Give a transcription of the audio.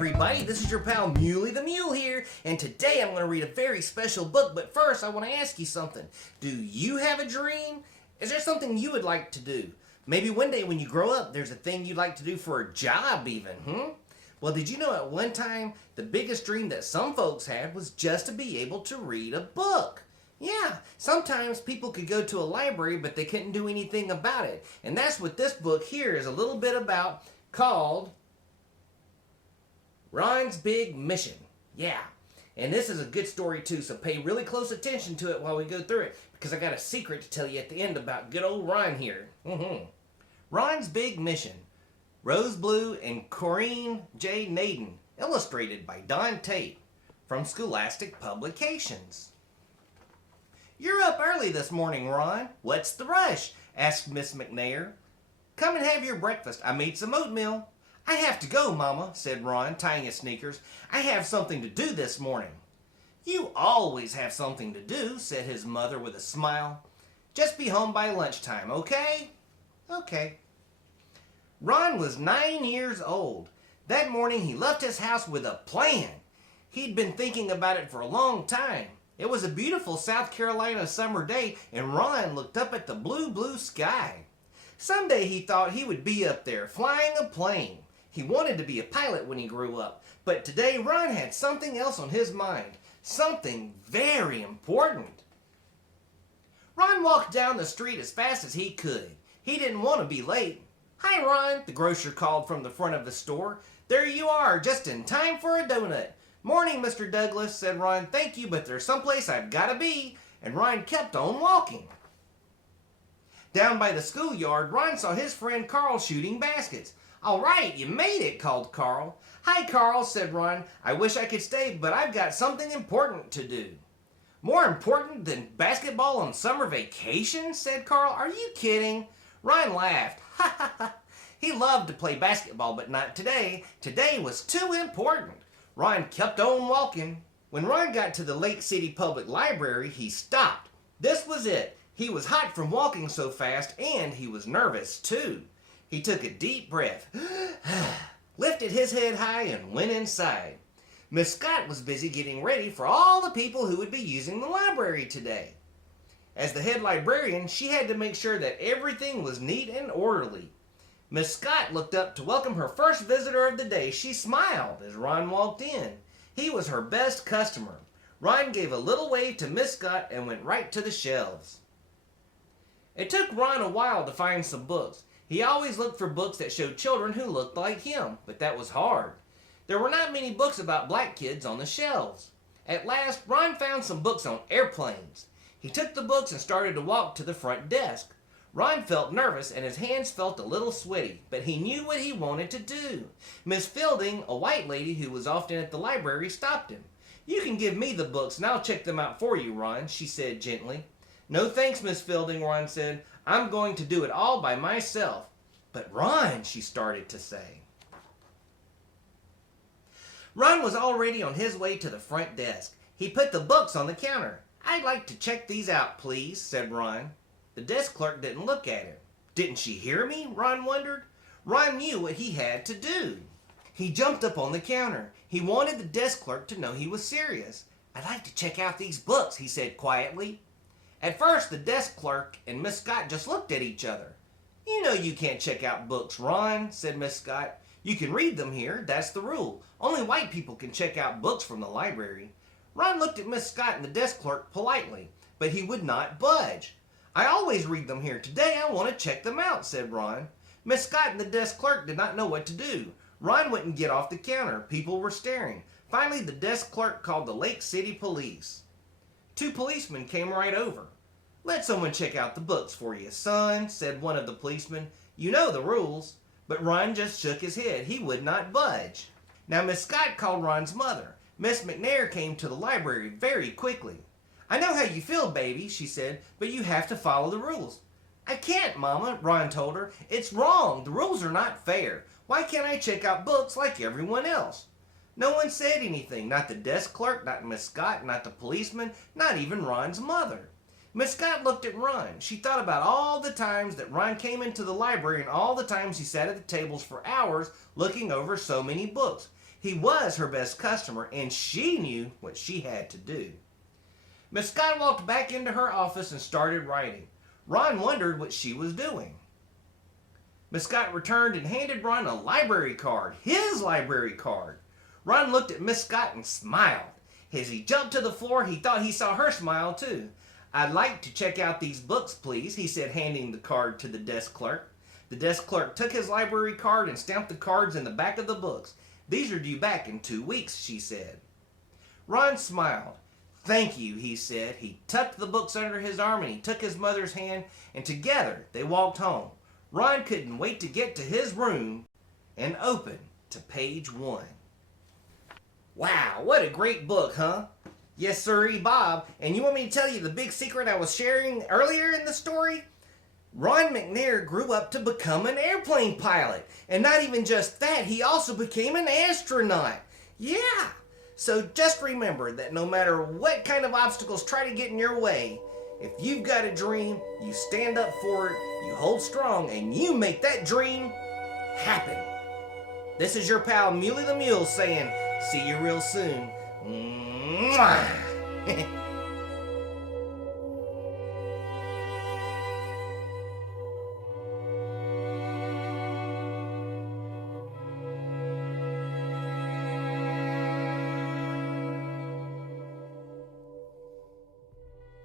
everybody, this is your pal Muley the Mule here, and today I'm going to read a very special book, but first I want to ask you something. Do you have a dream? Is there something you would like to do? Maybe one day when you grow up, there's a thing you'd like to do for a job even, Well, did you know at one time, the biggest dream that some folks had was just to be able to read a book? Yeah, sometimes people could go to a library, but they couldn't do anything about it. And that's what this book here is a little bit about, called Ron's Big Mission. Yeah. And this is a good story too, so pay really close attention to it while we go through it, because I got a secret to tell you at the end about good old Ron here. Ron's Big Mission. Rose Blue and Corinne J. Naden. Illustrated by Don Tate. From Scholastic Publications. "You're up early this morning, Ron. What's the rush?" asked Miss McNair. "Come and have your breakfast. I made some oatmeal." "I have to go, Mama," said Ron, tying his sneakers. "I have something to do this morning." "You always have something to do," said his mother with a smile. "Just be home by lunchtime, okay?" "Okay." Ron was 9 years old. That morning he left his house with a plan. He'd been thinking about it for a long time. It was a beautiful South Carolina summer day, and Ron looked up at the blue sky. Someday he thought he would be up there, flying a plane. He wanted to be a pilot when he grew up, but today Ron had something else on his mind, something very important. Ron walked down the street as fast as he could. He didn't want to be late. "Hi, Ron," the grocer called from the front of the store. "There you are, just in time for a donut." "Morning, Mr. Douglas," said Ron. "Thank you, but there's someplace I've got to be." And Ron kept on walking. Down by the schoolyard, Ron saw his friend Carl shooting baskets. "All right, you made it," called Carl. "Hi, Carl," said Ron. "I wish I could stay, but I've got something important to do." "More important than basketball on summer vacation?" said Carl. "Are you kidding?" Ron laughed. "Ha ha ha." He loved to play basketball, but not today. Today was too important. Ron kept on walking. When Ron got to the Lake City Public Library, he stopped. This was it. He was hot from walking so fast, and he was nervous too. He took a deep breath, lifted his head high, and went inside. Miss Scott was busy getting ready for all the people who would be using the library today. As the head librarian, she had to make sure that everything was neat and orderly. Miss Scott looked up to welcome her first visitor of the day. She smiled as Ron walked in. He was her best customer. Ron gave a little wave to Miss Scott and went right to the shelves. It took Ron a while to find some books. He always looked for books that showed children who looked like him, but that was hard. There were not many books about black kids on the shelves. At last, Ron found some books on airplanes. He took the books and started to walk to the front desk. Ron felt nervous and his hands felt a little sweaty, but he knew what he wanted to do. Miss Fielding, a white lady who was often at the library, stopped him. "You can give me the books and I'll check them out for you, Ron," she said gently. "No thanks, Miss Fielding," Ron said. "I'm going to do it all by myself." "But Ron," she started to say. Ron was already on his way to the front desk. He put the books on the counter. "I'd like to check these out, please," said Ron. The desk clerk didn't look at him. Didn't she hear me? Ron wondered. Ron knew what he had to do. He jumped up on the counter. He wanted the desk clerk to know he was serious. "I'd like to check out these books," he said quietly. At first, the desk clerk and Miss Scott just looked at each other. "You know you can't check out books, Ron," said Miss Scott. "You can read them here. That's the rule. Only white people can check out books from the library." Ron looked at Miss Scott and the desk clerk politely, but he would not budge. "I always read them here. Today I want to check them out," said Ron. Miss Scott and the desk clerk did not know what to do. Ron wouldn't get off the counter. People were staring. Finally, the desk clerk called the Lake City Police. 2 policemen came right over. "Let someone check out the books for you, son," said one of the policemen. "You know the rules." But Ron just shook his head. He would not budge. Now Miss Scott called Ron's mother. Miss McNair came to the library very quickly. "I know how you feel, baby," she said, "but you have to follow the rules." "I can't, Mama," Ron told her. "It's wrong. The rules are not fair. Why can't I check out books like everyone else?" No one said anything. Not the desk clerk, not Miss Scott, not the policeman, not even Ron's mother. Miss Scott looked at Ron. She thought about all the times that Ron came into the library and all the times he sat at the tables for hours looking over so many books. He was her best customer, and she knew what she had to do. Miss Scott walked back into her office and started writing. Ron wondered what she was doing. Miss Scott returned and handed Ron a library card, his library card. Ron looked at Miss Scott and smiled. As he jumped to the floor, he thought he saw her smile too. "I'd like to check out these books, please," he said, handing the card to the desk clerk. The desk clerk took his library card and stamped the cards in the back of the books. "These are due back in 2 weeks," she said. Ron smiled. "Thank you," he said. He tucked the books under his arm and he took his mother's hand, and together they walked home. Ron couldn't wait to get to his room and open to page 1. Wow, what a great book, huh? Yes, sirree, Bob. And you want me to tell you the big secret I was sharing earlier in the story? Ron McNair grew up to become an airplane pilot. And not even just that, he also became an astronaut. Yeah. So just remember that no matter what kind of obstacles try to get in your way, if you've got a dream, you stand up for it, you hold strong, and you make that dream happen. This is your pal Muley the Mule saying, see you real soon. Mwah.